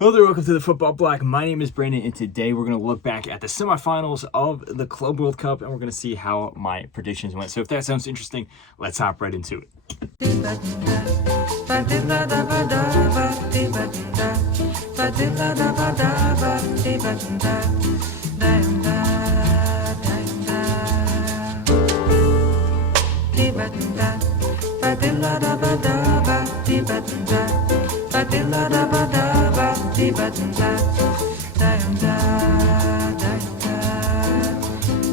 Hello there, welcome to the Football Bloc. My name is Brandon, and today we're going to look back at the semifinals of the Club World Cup, and we're going to see how my predictions went. So if that sounds interesting, let's hop right into it.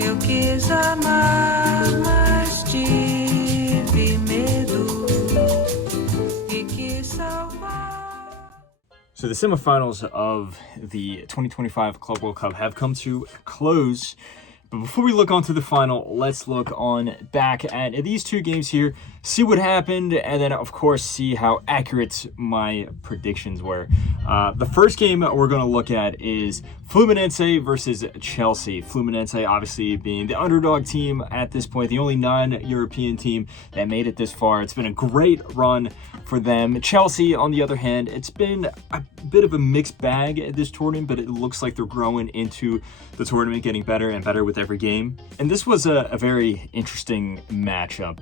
Eu quis amar, mas tive medo e quis salvar. So the semifinals of the 2025 Club World Cup have come to a close. But before we look onto the final, let's look on back at these two games here, see what happened, and then, of course, see how accurate my predictions were. The first game we're going to look at is Fluminense versus Chelsea. Fluminense obviously being the underdog team at this point, the only non-European team that made it this far. It's been a great run for them. Chelsea, on the other hand, it's been a bit of a mixed bag at this tournament, but it looks like they're growing into the tournament, getting better and better with every game. And this was a very interesting matchup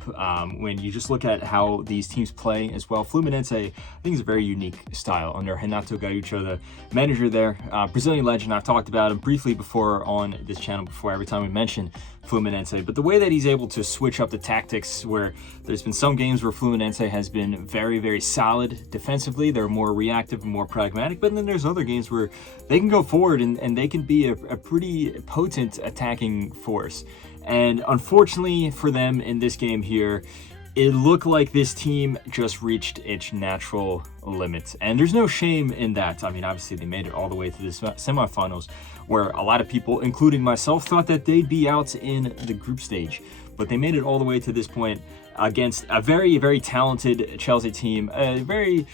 when you just look at how these teams play as well. Fluminense, I think, is a very unique style under Renato Gaúcho, the manager there. Brazilian legend. I've talked about him briefly before on this channel before, every time we mention Fluminense. But the way that he's able to switch up the tactics, where there's been some games where Fluminense has been very, very solid defensively. They're more reactive and more pragmatic. But then there's other games where they can go forward and they can be a pretty potent attacking force. And unfortunately for them in this game here, it looked like this team just reached its natural limits. And there's no shame in that. I mean, obviously they made it all the way to the semifinals, where a lot of people, including myself, thought that they'd be out in the group stage. But they made it all the way to this point against a very, very talented Chelsea team, a very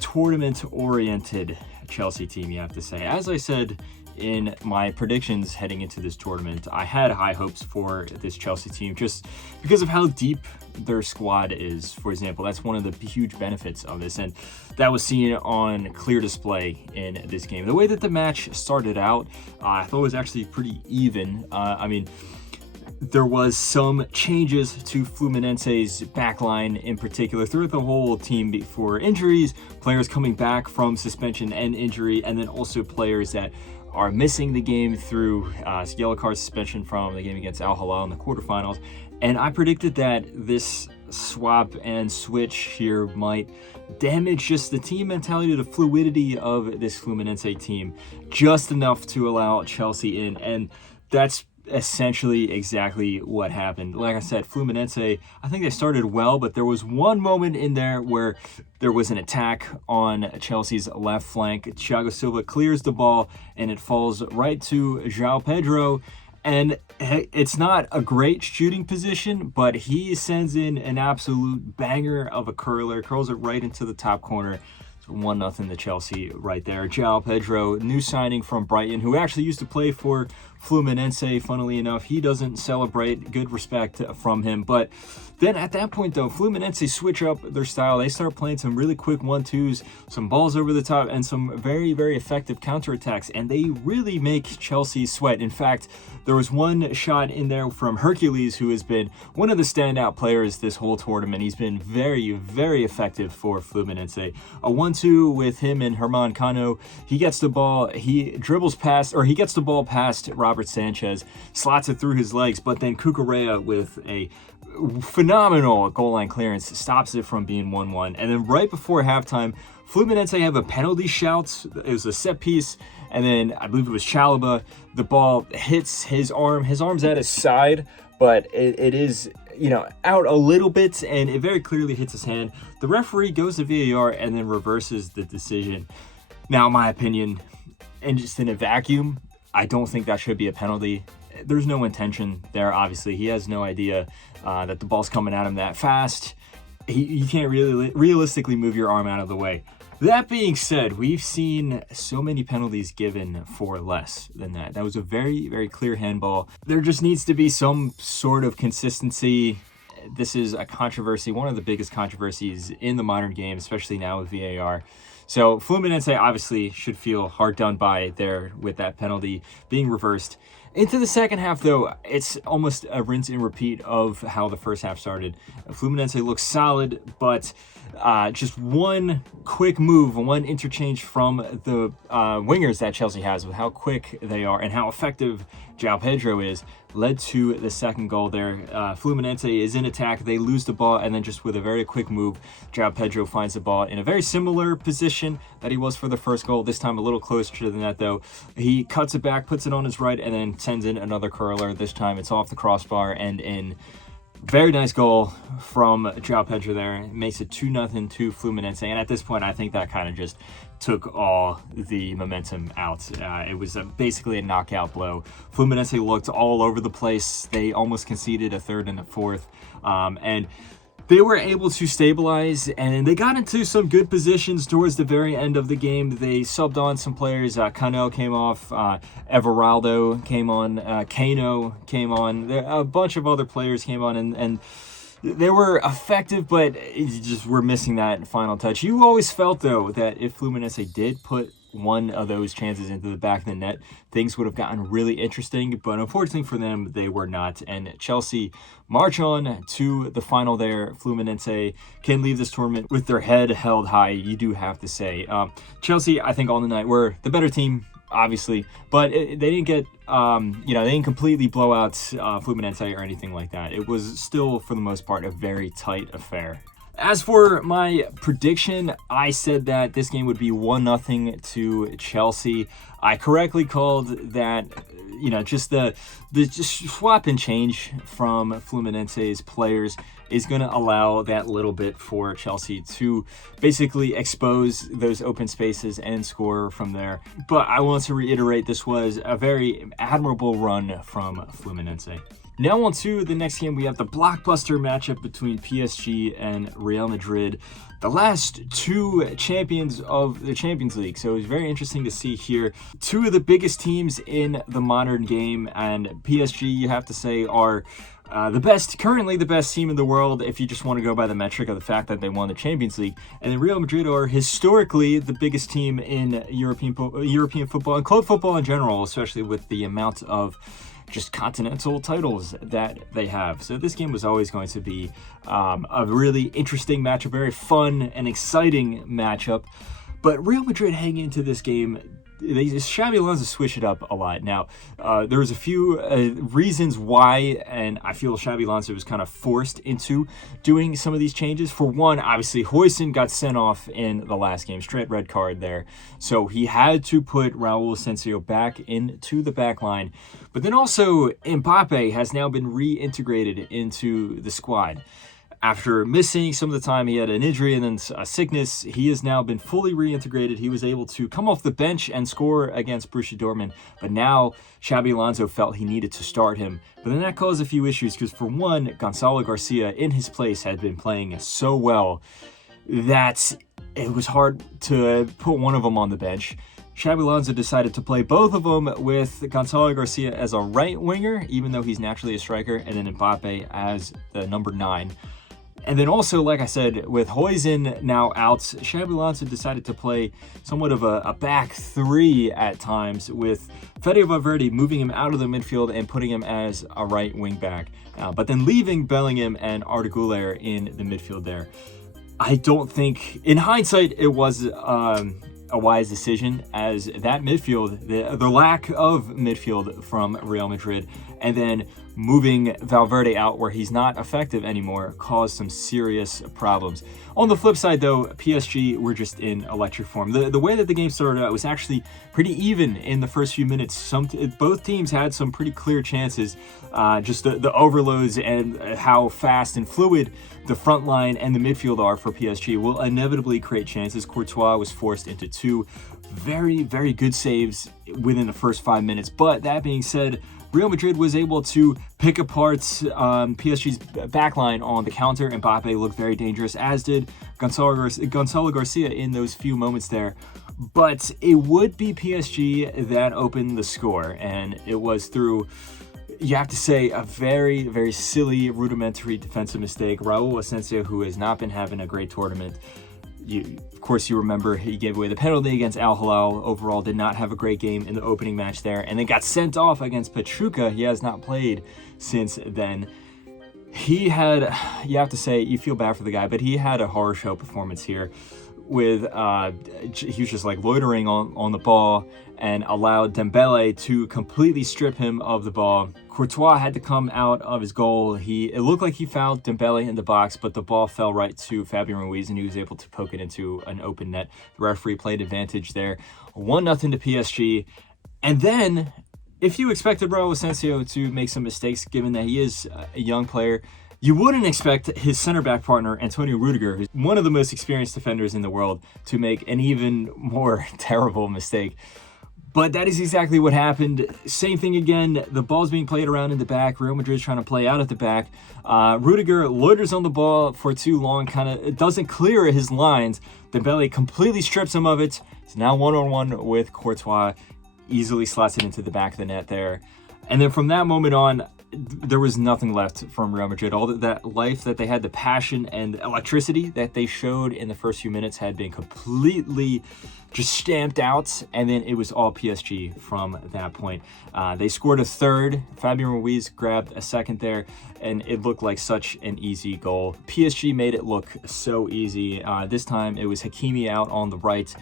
tournament-oriented Chelsea team, you have to say. As I said in my predictions heading into this tournament, I had high hopes for this Chelsea team just because of how deep their squad is. For example, that's one of the huge benefits of this, and that was seen on clear display in this game. The way that the match started out, I thought was actually pretty even. I mean, there was some changes to Fluminense's backline in particular throughout the whole team for injuries, players coming back from suspension and injury, and then also players that are missing the game through yellow card suspension from the game against Al Hilal in the quarterfinals. And I predicted that this swap and switch here might damage just the team mentality, the fluidity of this Fluminense team, just enough to allow Chelsea in. And that's essentially exactly what happened. Like I said, Fluminense, I think they started well, but there was one moment in there where there was an attack on Chelsea's left flank. Thiago Silva clears the ball and it falls right to João Pedro. And it's not a great shooting position, but he sends in an absolute banger of a curls it right into the top corner. 1-0 to Chelsea right there. João Pedro, new signing from Brighton, who actually used to play for Fluminense, funnily enough. He doesn't celebrate, good respect from him. But then at that point, though, Fluminense switch up their style. They start playing some really quick 1-2s, some balls over the top, and some very, very effective counterattacks. And they really make Chelsea sweat. In fact, there was one shot in there from Hercules, who has been one of the standout players this whole tournament. He's been very, very effective for Fluminense. A 1-2 with him and Herman Cano. He gets the ball, he gets the ball past Robert Sanchez, slots it through his legs, but then Cucurella with a phenomenal goal line clearance stops it from being 1-1. And then right before halftime, Fluminense have a penalty shout. It was a set piece, and then I believe it was Chalobah. The ball hits his arm. His arm's at his side, but it is, out a little bit, and it very clearly hits his hand. The referee goes to VAR and then reverses the decision. Now, my opinion, and just in a vacuum, I don't think that should be a penalty. There's no intention there, obviously. He has no idea that the ball's coming at him that fast. You can't really realistically move your arm out of the way. That being said, we've seen so many penalties given for less than that. That was a very, very clear handball. There just needs to be some sort of consistency. This is a controversy, one of the biggest controversies in the modern game, especially now with VAR. So Fluminense obviously should feel hard done by there with that penalty being reversed. Into the second half, though, it's almost a rinse and repeat of how the first half started. Fluminense looks solid, but just one quick move, one interchange from the wingers that Chelsea has with how quick they are and how effective João Pedro is led to the second goal there. Fluminense is in attack. They lose the ball, and then just with a very quick move, João Pedro finds the ball in a very similar position that he was for the first goal, this time a little closer to the net, though. He cuts it back, puts it on his right, and then sends in another curler. This time it's off the crossbar and in. Very nice goal from João Pedro there. It makes it 2-0 to Fluminense. And at this point, I think that kind of just took all the momentum out. It was basically a knockout blow. Fluminense looked all over the place. They almost conceded a third and a fourth. And they were able to stabilize, and they got into some good positions towards the very end of the game. They subbed on some players. Cano came off. Everaldo came on. Kano came on. A bunch of other players came on, and they were effective, but you just were missing that final touch. You always felt, though, that if Fluminense did put one of those chances into the back of the net, things would have gotten really interesting, but unfortunately for them, they were not. And Chelsea march on to the final there. Fluminense can leave this tournament with their head held high, you do have to say. Chelsea, I think, on the night were the better team, obviously, but they didn't get, they didn't completely blow out Fluminense or anything like that. It was still, for the most part, a very tight affair. As for my prediction, I said that this game would be 1-0 to Chelsea. I correctly called that, just the just swap and change from Fluminense's players is going to allow that little bit for Chelsea to basically expose those open spaces and score from there. But I want to reiterate, this was a very admirable run from Fluminense. Now on to the next game, we have the blockbuster matchup between PSG and Real Madrid, the last two champions of the Champions League. So it was very interesting to see here two of the biggest teams in the modern game, and PSG, you have to say, are currently the best team in the world if you just want to go by the metric of the fact that they won the Champions League. And then Real Madrid are historically the biggest team in European football and club football in general, especially with the amount of just continental titles that they have. So this game was always going to be a really interesting matchup, very fun and exciting matchup. But Real Madrid hanging into this game, Xabi Alonso switched it up a lot. Now, there was a few reasons why, and I feel Xabi Alonso was kind of forced into doing some of these changes. For one, obviously, Huijsen got sent off in the last game, straight red card there. So he had to put Raul Asensio back into the back line. But then also, Mbappe has now been reintegrated into the squad. After missing some of the time, he had an injury and then a sickness. He has now been fully reintegrated. He was able to come off the bench and score against Borussia Dortmund. But now Xabi Alonso felt he needed to start him. But then that caused a few issues because, for one, Gonzalo Garcia in his place had been playing so well that it was hard to put one of them on the bench. Xabi Alonso decided to play both of them with Gonzalo Garcia as a right winger, even though he's naturally a striker, and then Mbappe as the number 9. And then also, like I said, with Huijsen now out, Xabi Alonso decided to play somewhat of a back 3 at times, with Fede Valverde moving him out of the midfield and putting him as a right wing back, but then leaving Bellingham and Arda Güler in the midfield there. I don't think, in hindsight, it was a wise decision, as that midfield, the lack of midfield from Real Madrid, and then moving Valverde out where he's not effective anymore, caused some serious problems. On the flip side, though, PSG were just in electric form. The way that the game started out was actually pretty even in the first few minutes. Both teams had some pretty clear chances. Just the overloads and how fast and fluid the front line and the midfield are for PSG will inevitably create chances. Courtois was forced into 2 very, very good saves within the first 5 minutes. But that being said, Real Madrid was able to pick apart PSG's backline on the counter. Mbappe looked very dangerous, as did Gonzalo Garcia in those few moments there. But it would be PSG that opened the score, and it was through, you have to say, a very, very silly, rudimentary defensive mistake. Raul Asensio, who has not been having a great tournament, Of course, you remember he gave away the penalty against Al Hilal. Overall, did not have a great game in the opening match there, and then got sent off against Pachuca. He has not played since then. He had, you have to say, you feel bad for the guy, but he had a horror show performance here with, he was just like loitering on the ball and allowed Dembele to completely strip him of the ball. Courtois had to come out of his goal. It looked like he fouled Dembele in the box, but the ball fell right to Fabian Ruiz and he was able to poke it into an open net. The referee played advantage there. 1-0 to PSG. And then, if you expected Raul Asensio to make some mistakes, given that he is a young player, you wouldn't expect his center back partner, Antonio Rudiger, who's one of the most experienced defenders in the world, to make an even more terrible mistake. But that is exactly what happened. Same thing again. The ball's being played around in the back. Real Madrid's trying to play out at the back. Rudiger loiters on the ball for too long. It doesn't clear his lines. Dembele completely strips him of it. It's now 1-on-1 with Courtois. Easily slots it into the back of the net there. And then from that moment on, there was nothing left from Real Madrid. All that life that they had, the passion and electricity that they showed in the first few minutes had been completely just stamped out, and then it was all PSG from that point. They scored a third. Fabian Ruiz grabbed a second there, and it looked like such an easy goal. PSG made it look so easy. This time it was Hakimi out on the right.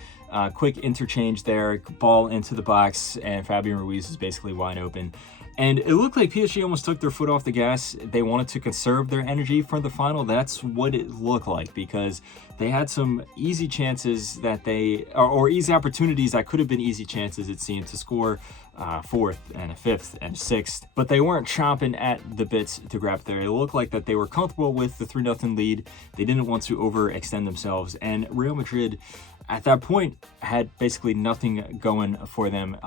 Quick interchange there, ball into the box, and Fabian Ruiz is basically wide open. And it looked like PSG almost took their foot off the gas. They wanted to conserve their energy for the final. That's what it looked like, because they had some easy chances that or easy opportunities that could have been easy chances, it seemed, to score fourth and a fifth and sixth. But they weren't chomping at the bits to grab there. It looked like that they were comfortable with the 3-0 lead. They didn't want to overextend themselves. And Real Madrid, at that point, had basically nothing going for them.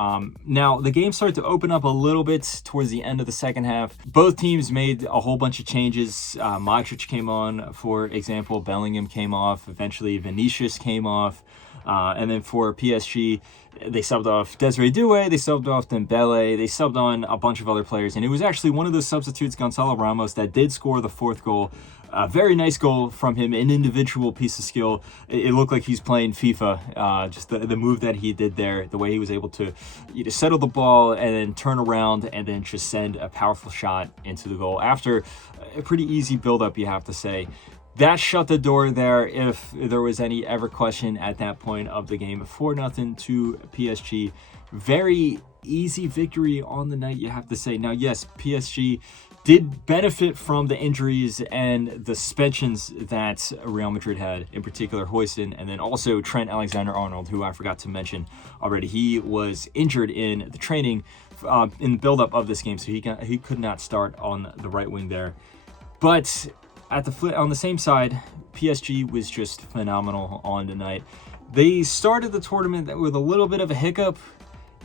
Now, the game started to open up a little bit towards the end of the second half. Both teams made a whole bunch of changes. Modric came on, for example. Bellingham came off. Eventually, Vinicius came off. And then for PSG, they subbed off Desiree Doué, they subbed off Dembele, they subbed on a bunch of other players. And it was actually one of those substitutes, Gonzalo Ramos, that did score the fourth goal. A very nice goal from him, an individual piece of skill. It looked like he's playing FIFA. Just the move that he did there, the way he was able to settle the ball and then turn around and then just send a powerful shot into the goal after a pretty easy build-up, you have to say. That shut the door there if there was any ever question at that point of the game. 4-0 to PSG. Very easy victory on the night, you have to say. Now, yes, PSG did benefit from the injuries and the suspensions that Real Madrid had, in particular Huijsen, and then also Trent Alexander-Arnold, who I forgot to mention already. He was injured in the training in the build-up of this game, so he could not start on the right wing there. But on the same side, PSG was just phenomenal on the night. They started the tournament with a little bit of a hiccup.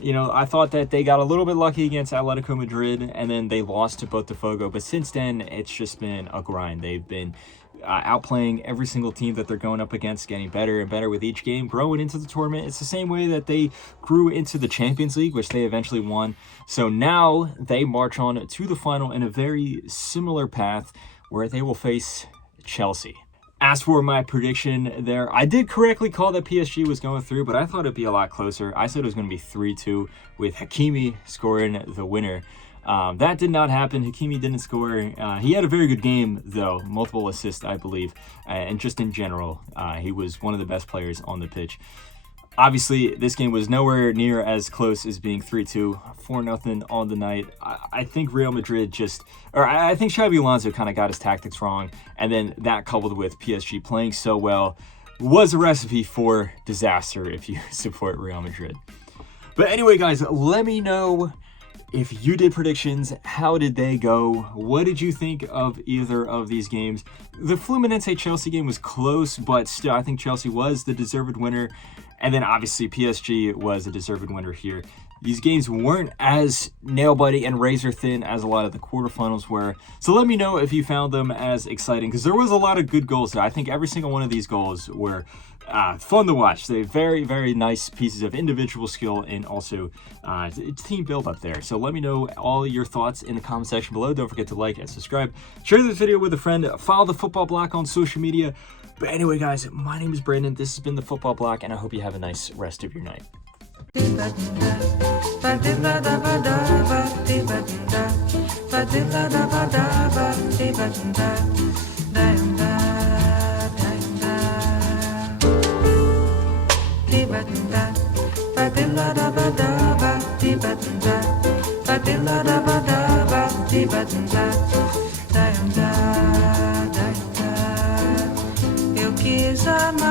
I thought that they got a little bit lucky against Atletico Madrid, and then they lost to Botafogo. But since then, it's just been a grind. They've been outplaying every single team that they're going up against, getting better and better with each game, growing into the tournament. It's the same way that they grew into the Champions League, which they eventually won. So now they march on to the final in a very similar path, where they will face Chelsea. As for my prediction there, I did correctly call that PSG was going through, but I thought it'd be a lot closer. I said it was going to be 3-2 with Hakimi scoring the winner. That did not happen. Hakimi didn't score. He had a very good game, though. Multiple assists, I believe. And just in general, he was one of the best players on the pitch. Obviously, this game was nowhere near as close as being 3-2, 4-0 on the night. I think Real Madrid I think Xabi Alonso kind of got his tactics wrong, and then that coupled with PSG playing so well was a recipe for disaster if you support Real Madrid. But anyway, guys, let me know if you did predictions. How did they go? What did you think of either of these games? The Fluminense-Chelsea game was close, but still, I think Chelsea was the deserved winner. And then obviously PSG was a deserved winner here. These games weren't as nail-biting and razor-thin as a lot of the quarterfinals were. So let me know if you found them as exciting, because there was a lot of good goals there. I think every single one of these goals were fun to watch. They're very, very nice pieces of individual skill and also team build-up there. So let me know all your thoughts in the comment section below. Don't forget to like and subscribe. Share this video with a friend. Follow the Football Bloc on social media. But anyway, guys, my name is Brandon. This has been the Football Block, and I hope you have a nice rest of your night. Eu quis amar.